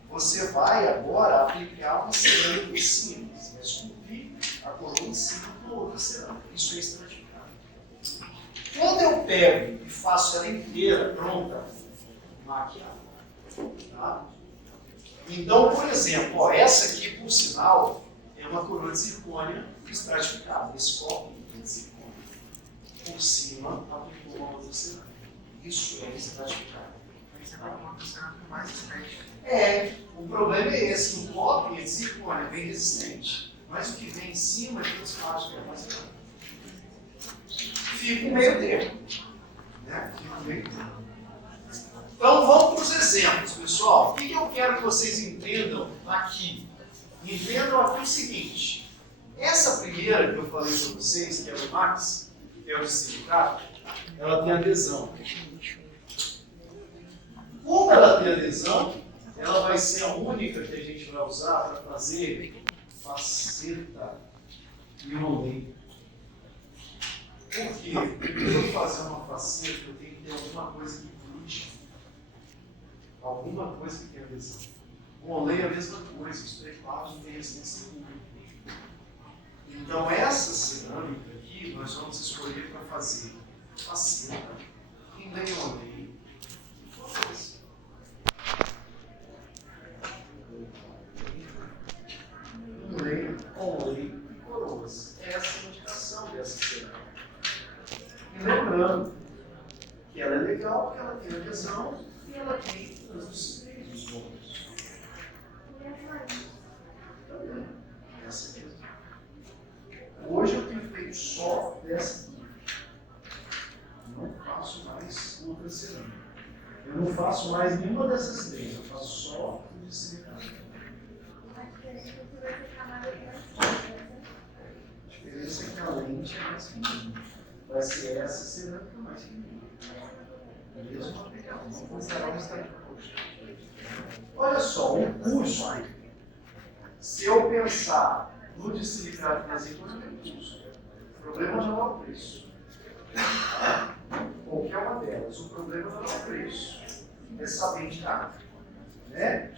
Você vai agora aplicar uma cerâmica em cima. Você vai esculpir a coroa em cima de uma outra cerâmica. Isso é estratificado. Quando eu pego e faço ela inteira, pronta, maquiada. Tá? Então, por exemplo, ó, essa aqui, por sinal, é uma coroa de zircônia estratificada. Esse copo de zircônia. Por cima, aplicou uma outra cerâmica. Isso é estratificado. Você vai tomar um cerâmico mais estético. O problema é esse. O copo de zircônia é bem resistente. Mas o que vem em cima é transplástica, é mais grande. Fica um meio termo. Né? Fica um meio termo. Então vamos para os exemplos, pessoal. O que eu quero que vocês entendam aqui? Entendam aqui o seguinte. Essa primeira que eu falei para vocês, que é o Max, que é o de silicato, ela tem adesão. Como ela tem adesão, ela vai ser a única que a gente vai usar para fazer faceta e rolê. Por quê? Porque para eu fazer uma faceta, eu tenho que ter alguma coisa que grude. Alguma coisa que tem adesão. O rolê é a mesma coisa, os preparados não têm resistência nenhuma. Então essa cerâmica aqui, nós vamos escolher para fazer faceta, em rolê, foda-se. Onley e coroas. Essa é a indicação dessa cerâmica. E lembrando que ela é legal porque ela tem adesão e ela tem translucidez nos pontos. Também. Essa mesmo. Hoje eu tenho feito só dessa aqui. Não faço mais outra cerâmica. Eu não faço mais nenhuma dessas três. Eu faço só o de silicone. A diferença é que a lente é mais fininha. Vai ser essa cerâmica mais fininha. Mesmo material. Não funcionará no estado roxo. Olha só, o custo. Se eu pensar no de silicato nas icônicas, tem custo. O problema não é o preço. Qualquer uma delas. O problema não é o preço. É saber indicar. Né?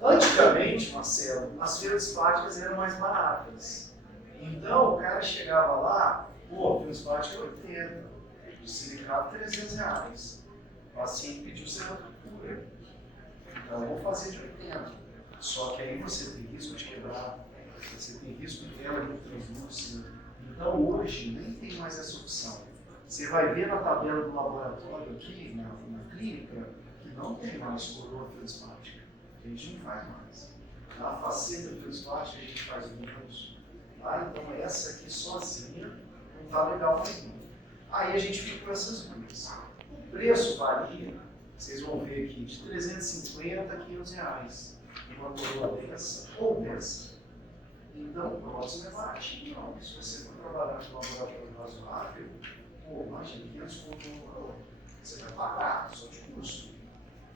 Antigamente, Marcelo, as feiras plásticas eram mais baratas. Então, o cara chegava lá, pô, feiras plásticas 80, de silicato 300 reais. O paciente pediu cerâmica pura. Então, eu vou fazer de 80. Só que aí você tem risco de quebrar, você tem risco de tela de translúcida. Então, hoje, nem tem mais essa opção. Você vai ver na tabela do laboratório aqui, na clínica, que não tem mais coroa feiras plásticas. A gente não faz mais. Na faceta de feiras plásticas, a gente faz menos. Tá? Então, essa aqui sozinha não está legal mais não. Aí a gente fica com essas duas. O preço varia, vocês vão ver aqui, de 350 a 500 reais. Uma coroa dessa ou dessa. Então, o próximo é baratinho, não. Se você for trabalhar com um laboratório razoável, pô, imagina, 500 conto uma coroa. Você vai pagar, só de custo.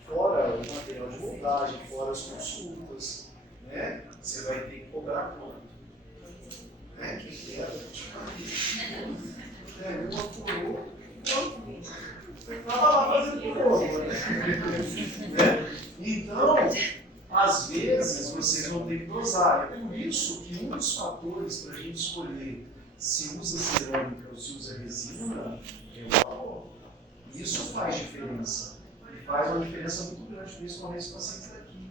Fora o material de montagem, fora as consultas, né? Você vai ter que cobrar quanto? Né? Quem quer, uma coroa, você estava lá fazendo coroa, né? Então, às vezes, vocês vão ter que dosar. É por isso que um dos fatores para a gente escolher se usa cerâmica ou se usa resina é o valor. Isso faz diferença. E faz uma diferença muito grande, principalmente os pacientes daqui.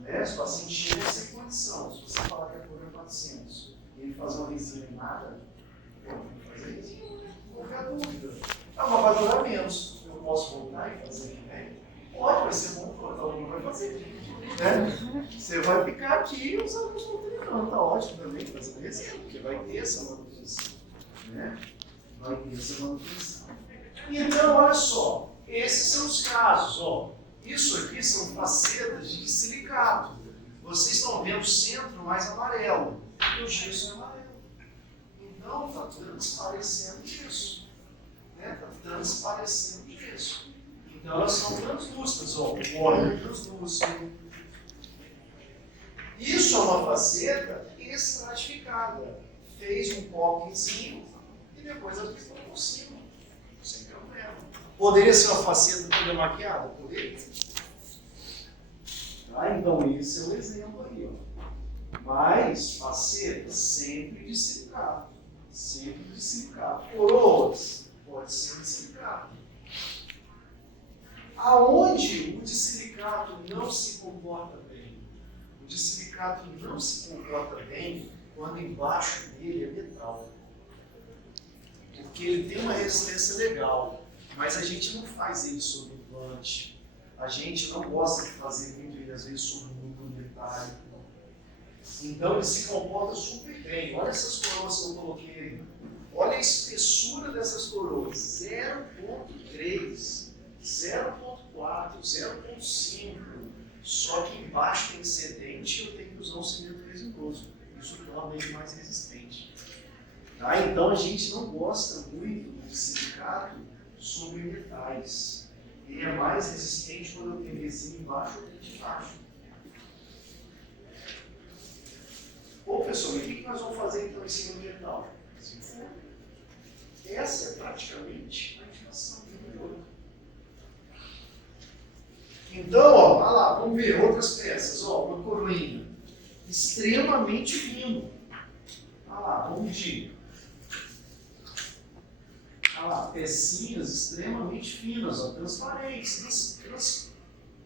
Né? Os pacientes chegam sem condição. Se você falar que a cor é 400 e ele fazer uma resina em nada, eu vou fazer resina. Qualquer dúvida. Ah, mas vai durar menos. Eu posso voltar e fazer aqui, né? Pode, vai ser bom, todo mundo vai fazer. Né? Você vai ficar aqui e os alunos vão treinando. Tá ótimo também fazer resina, porque vai ter essa manutenção. Né? Vai ter essa manutenção. Então, olha só. Esses são os casos. Ó. Isso aqui são facetas de silicato. Vocês estão vendo o centro mais amarelo. E o gesso é amarelo. Então, está transparecendo gesso. Está transparecendo gesso. Então, elas são translúcidas. Ó. O óleo é translúcido. Isso é uma faceta estratificada. Fez um copo em cima e depois aplicou por cima, sem problema. Poderia ser uma faceta toda maquiada? Poderia. Tá? Então, esse é o exemplo aí. Ó. Mas, faceta sempre de silicato. Sempre de silicato. Coroas, pode ser de silicato. Aonde o de silicato não se comporta bem? O de silicato não se comporta bem quando embaixo dele é metal. Porque ele tem uma resistência legal, mas a gente não faz ele sobre implante. A gente não gosta de fazer muito ele, às vezes, sobre núcleo metálico. Então ele se comporta super bem. Olha essas coroas que eu coloquei. Olha a espessura dessas coroas. 0,3, 0,4, 0,5. Só que embaixo tem sedente e eu tenho que usar um cimento resinoso. Isso torna ele mais resistente. Tá? Então a gente não gosta muito de silicato sobre metais. Ele é mais resistente quando eu tenho resina embaixo ou dentro de baixo. Bom, pessoal, e o que nós vamos fazer então em cima do metal? Essa é praticamente a ativação do ouro. Então, ó, olha lá, vamos ver outras peças. Ó, uma coroinha extremamente fino. Olha lá, vamos medir. Olha lá, pecinhas extremamente finas, ó, transparentes,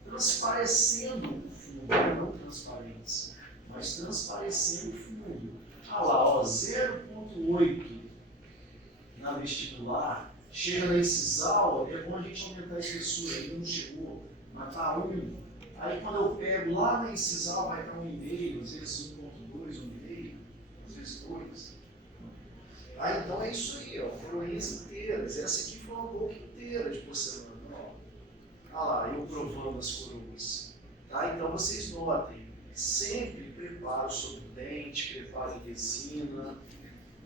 transparecendo o fundo, não transparentes, mas transparecendo o fundo. Olha lá, ó, 0,8 na vestibular, chega na incisal, é bom a gente aumentar a espessura, ainda não chegou, mas está 1. Aí quando eu pego lá na incisal vai para 1,5, às vezes 1,2, 1,5, às vezes 2. Ah, então é isso aí, ó, coroinhas inteiras. Essa aqui foi uma boca inteira de porcelana. Ó. Olha lá, eu provando as coroas. Tá? Então vocês notem, sempre preparo sobre o dente, preparo em resina.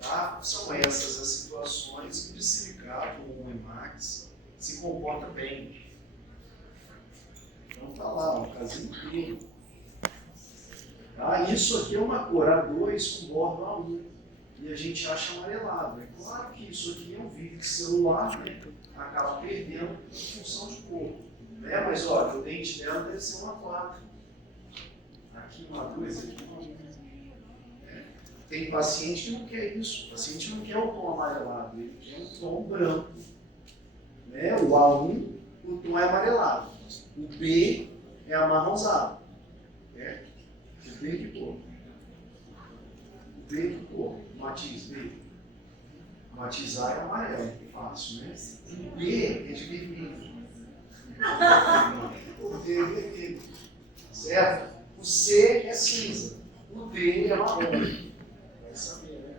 Tá? São essas as situações que o de silicato ou o emax se comporta bem. Então tá lá, um casinho inteiro. Tá? Isso aqui é uma cor A2 com bordo A1. E a gente acha amarelado. É claro que isso aqui é um vídeo celular, né? Acaba perdendo a função de cor. Né? Mas olha, o dente dela deve ser uma 4. Aqui uma 2, aqui uma 1. Tem paciente que não quer isso. O paciente não quer o tom amarelado, ele quer um tom branco. Né? O A1, o tom é amarelado. O B é amarronzado. Né? O B que cor? O B que cor? Matiz B. Matizar é amarelo, é fácil, né? O B é de vermelho. O D é vermelho. Certo? O C é cinza. O D é marrom. Vai saber, né?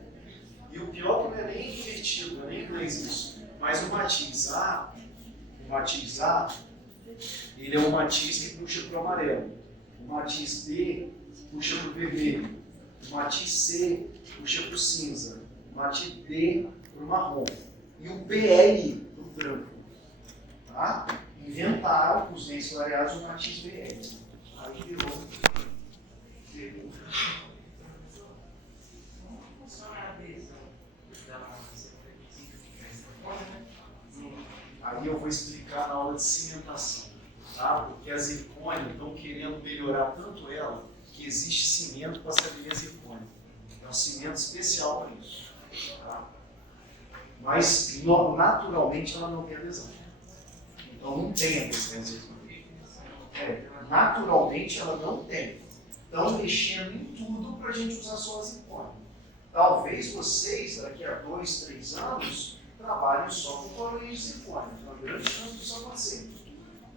E o pior é que não é nem invertido, não é nem inglês isso. Mas o matiz A, ele é um matiz que puxa para o amarelo. O matiz B puxa para o vermelho. O matiz C puxa para o cinza. O matiz D para o marrom. E o BL para o branco. Tá? Inventaram com os dentes clareados o matiz BL. Aí virou. Aí eu vou explicar na aula de cimentação. Tá? Porque a zircônia estão querendo melhorar tanto ela que existe cimento para saber a zircônia. É um cimento especial para isso. Tá? Mas naturalmente ela não tem adesão. Então não tem adesão à zircônia. Naturalmente ela não tem. Estão mexendo em tudo para a gente usar só a zircônia. Talvez vocês, daqui a 2, 3 anos, trabalhem só com coroinha de zircônia. Tem uma grande chance disso acontecer.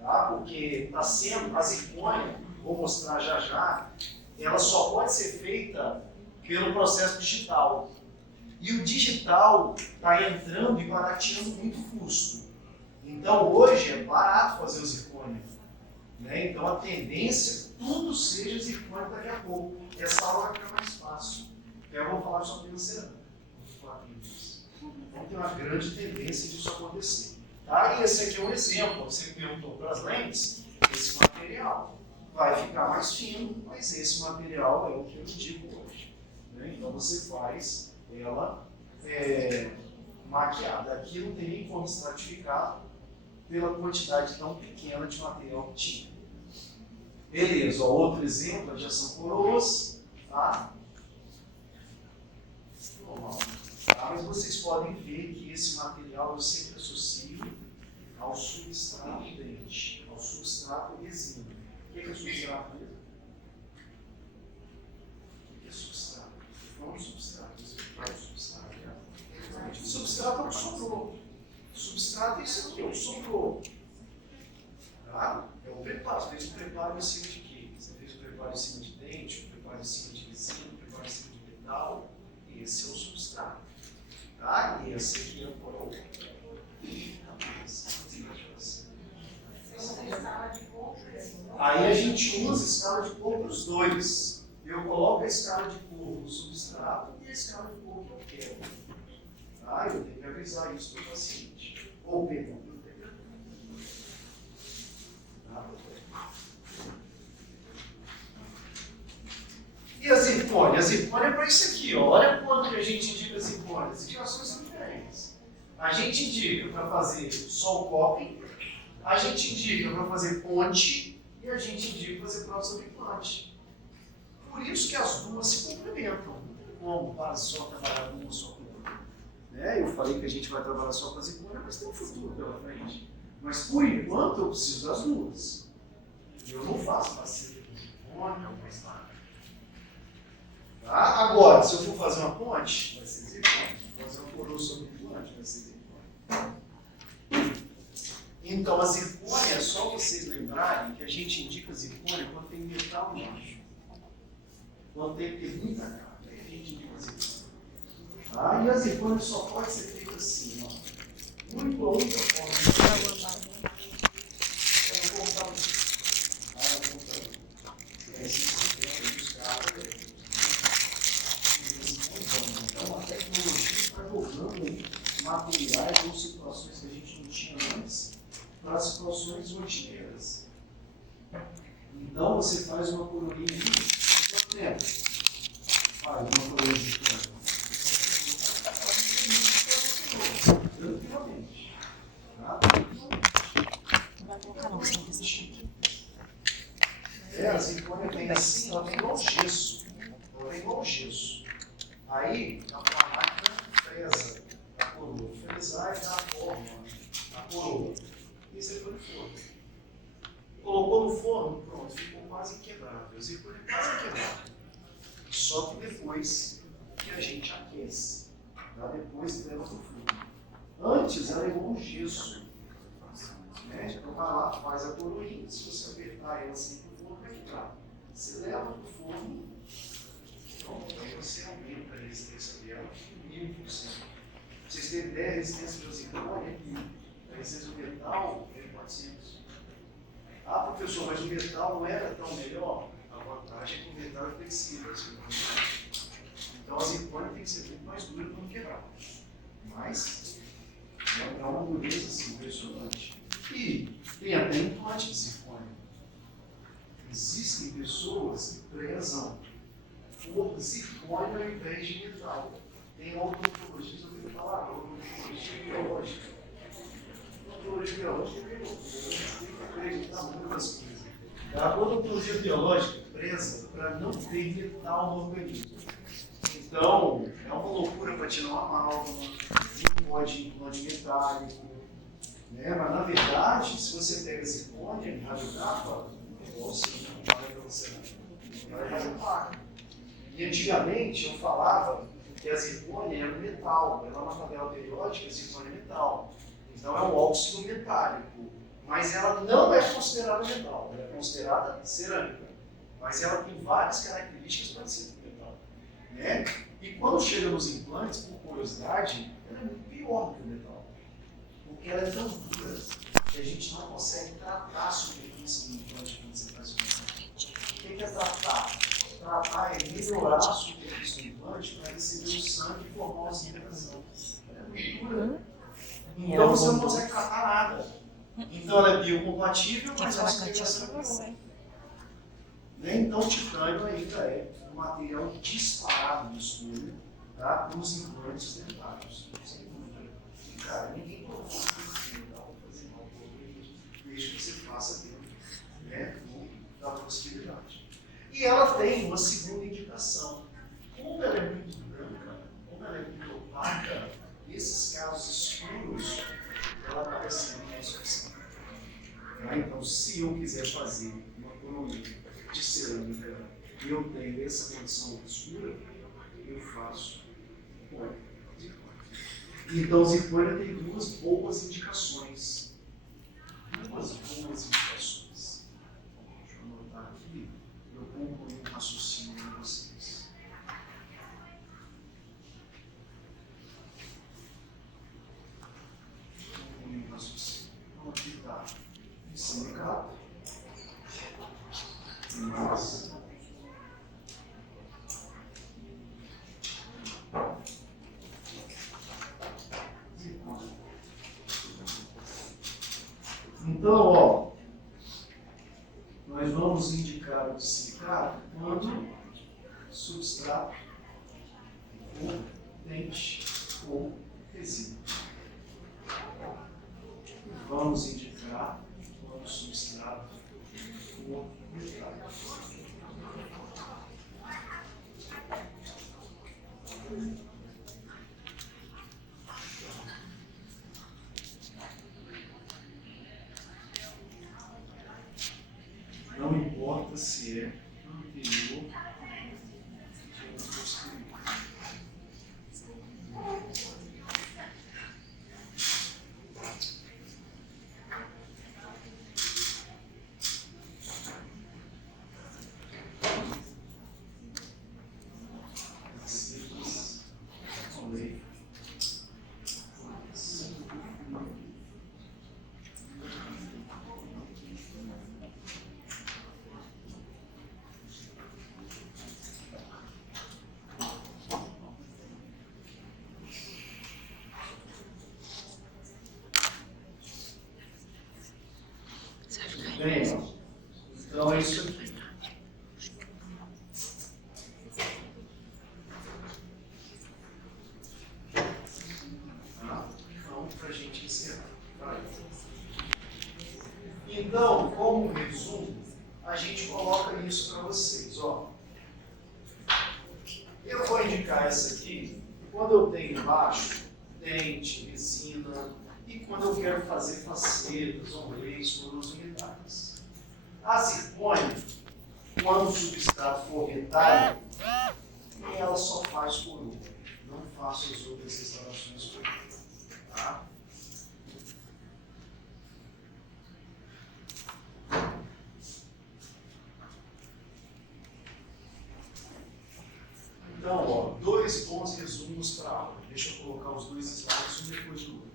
Tá? Porque está sendo a zircônia, vou mostrar já já, ela só pode ser feita pelo processo digital. E o digital está entrando e barateando muito o custo. Então hoje é barato fazer o zircônia. Né? Então a tendência é que tudo seja zircônia daqui a pouco. Essa aula vai ficar mais fácil. Eu vou falar só de cerâmica. Então tem uma grande tendência disso acontecer. Tá? E esse aqui é um exemplo. Você perguntou para as lentes, esse material vai ficar mais fino, mas esse material é o que eu digo hoje. Né? Então você faz ela maquiada. Aqui não tem nem como estratificar pela quantidade tão pequena de material que tinha. Beleza, ó, outro exemplo, radiação coroas, tá? Normal. Tá? Mas vocês podem ver que esse material eu sempre associo ao substrato dente, ao substrato resina. O que é substrato mesmo? O que é substrato? Não é substrato, não é substrato. Né? Substrato é o sobrou. Substrato é isso aqui, é o sobrou. Tá? É o preparo. Você fez o preparo em cima de quê? Você fez o preparo em cima de dente, o preparo em cima de resina, o preparo em cima de metal. Esse é o substrato. Tá? E esse aqui é o coroa. Aí a gente usa a escala de cor para os dois. Eu coloco a escala de cor no substrato e a escala de cor que eu quero. Tá? Eu tenho que avisar isso para o paciente. Ou perdão, eu tenho que E a zircônia? A zircônia é para isso aqui. Ó. Olha quanto que a gente indica a zircônia. As indicações são diferentes. A gente indica para fazer só o coping, a gente indica para fazer ponte e a gente indica para fazer prótese sobre implante. Por isso que as duas se complementam. Não tem como para só trabalhar com uma só coisa. Né? Eu falei que a gente vai trabalhar só com a zircônia, mas tem um futuro pela frente. Mas por enquanto eu preciso das duas. Eu não faço parceria com zircônia, não faz nada. Tá? Agora, se eu for fazer uma ponte, vai ser zircônia. Se eu fazer uma coroa sobre implante, vai ser zircônia. Então, a zircônia, é só vocês lembrarem que a gente indica a zircônia quando tem metal embaixo. Quando tem que ter muita carga, aí a gente indica a zircônia. Tá? E a zircônia só pode ser feita assim, ó. A única forma de fazer é no computador. Então, a tecnologia está jogando materiais ou situações que a gente não tinha antes para situações rotineiras. Então, você faz uma coroinha de quanto tempo? Faz uma coroinha de quanto? Tranquilamente. Tá? Não vai colocar não, sem avisar. A zircônia vem assim, ela vem igual gesso. Ela vem igual gesso. Aí, a máquina fresa a coroa. Fresar e dar a forma a coroa. E você foi no forno. Colocou no forno, pronto, ficou quase quebrado. A zircônia é quase quebrada. Só que depois que a gente aquece. Tá? Depois que leva para o forno. Antes ela é igual um gesso. Né? Então vai lá, faz a coroinha. Se você apertar ela assim para o forno, vai quebrar. Você leva para o forno. Pronto, aí você aumenta a resistência dela em 1000%. Vocês têm ideia, a resistência da zircônia é 1000. A resistência do metal é 400. Ah, professor, mas o metal não era tão melhor? A vantagem é que o metal é flexível. Então a zircônia tem que ser muito mais dura para não quebrar. Mas é uma dureza assim, impressionante. E tem até implante de zircônia. Existem pessoas que prezam por zircônia ao invés de metal. Tem odontologia, eu tenho que falar, odontologia biológica. Odontologia biológica tem que acreditar muito nas coisas. A odontologia biológica preza para não ter metal no organismo. Então, é uma loucura para tirar uma amálgama, não pode implante metálico. Né? Mas, na verdade, se você pega zircônia e radiografa, é igual assim, não vale para você. Ela é radiografa. E antigamente eu falava que a zircônia era metal, ela é uma tabela periódica, a zircônia é metal. Então é um óxido metálico, mas ela não é considerada metal, ela é considerada cerâmica. Mas ela tem várias características para ser metal. Né? E quando chega nos implantes, por curiosidade, ela é muito pior do que o metal. Porque ela é tão dura que a gente não consegue tratar a superfície do implante quando você faz o implante. O que é tratar? Tratar é melhorar a superfície do implante para receber o sangue e formar uma cimentação. Ela é muito dura. Então você não consegue tratar nada. Então ela é biocompatível, mas a cimentação é pior. Então o titânio ainda é um material disparado no escolha, tá? Para os implantes dentários, sem dúvida. Cara, ninguém coloca fundamental para fazer mal para alguém, desde que você faça dentro, né, da possibilidade. E ela tem uma segunda indicação. Como ela é muito branca, como ela é muito opaca, esses casos escuros, ela acaba sendo insuficiente. Então, se eu quiser fazer uma coroinha de cerâmica e eu tenho essa condição escura, eu faço óleo de zircônia. Então, zircônia tem duas boas indicações. Deixa eu anotar aqui, eu concluir um raciocínio com vocês. Concluir um raciocínio. Então, aqui está silicato, mas então, ó, nós vamos indicar o silicato quando substrato ou dente ou resina. Vamos indicar quando substrato ou metal. Não importa se é anterior ou posterior. Bem, então é isso aqui. Então, para a gente encerrar. Então, como resumo, a gente coloca isso para vocês. Ó. Eu vou indicar essa aqui quando eu tenho embaixo dente, resina, e quando eu quero fazer facetas, ombreios, coroas unitárias. A zircônia, quando o substrato for retalho, ela só faz coroa. Não faço as outras instalações por ela. Tá? Então, ó, 2 bons resumos para a aula. Deixa eu colocar os 2 slides um depois do outro.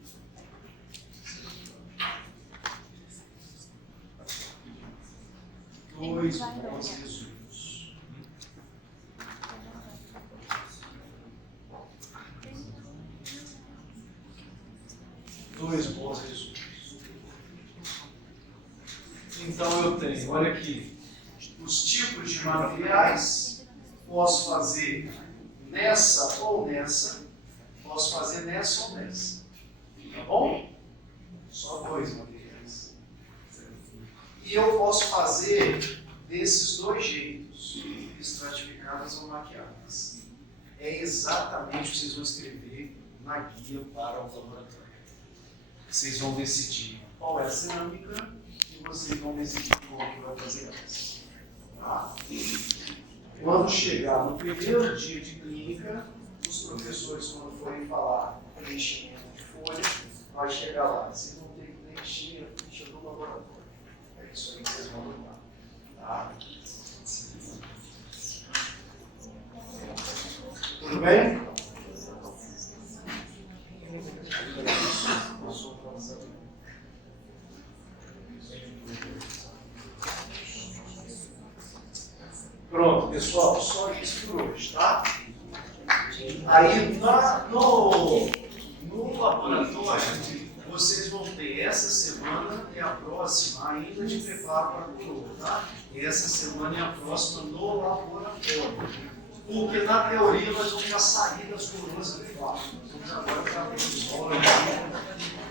2 bons resumos. 2 bons resumos. Então eu tenho, olha aqui, os tipos de materiais. Posso fazer nessa ou nessa. Posso fazer nessa ou nessa. Tá bom? Só 2 materiais. E eu posso fazer desses 2 jeitos, estratificadas ou maquiadas. É exatamente o que vocês vão escrever na guia para o laboratório. Vocês vão decidir qual é a cerâmica e vocês vão decidir como que vai fazer elas. Tá? Quando chegar no primeiro dia de clínica, os professores, quando forem falar preenchimento de folha, vai chegar lá. Vocês vão ter que preencher a ficha do laboratório. É isso aí que vocês vão notar. Tá? Tudo bem? Pronto, pessoal, só isso por hoje, tá? Aí no laboratório, vocês vão ter essa semana e a próxima ainda de preparo para a coroa, tá? Essa semana e a próxima no laboratório. Porque na teoria nós vamos já sair das coroas do quarto. Nós vamos agora para a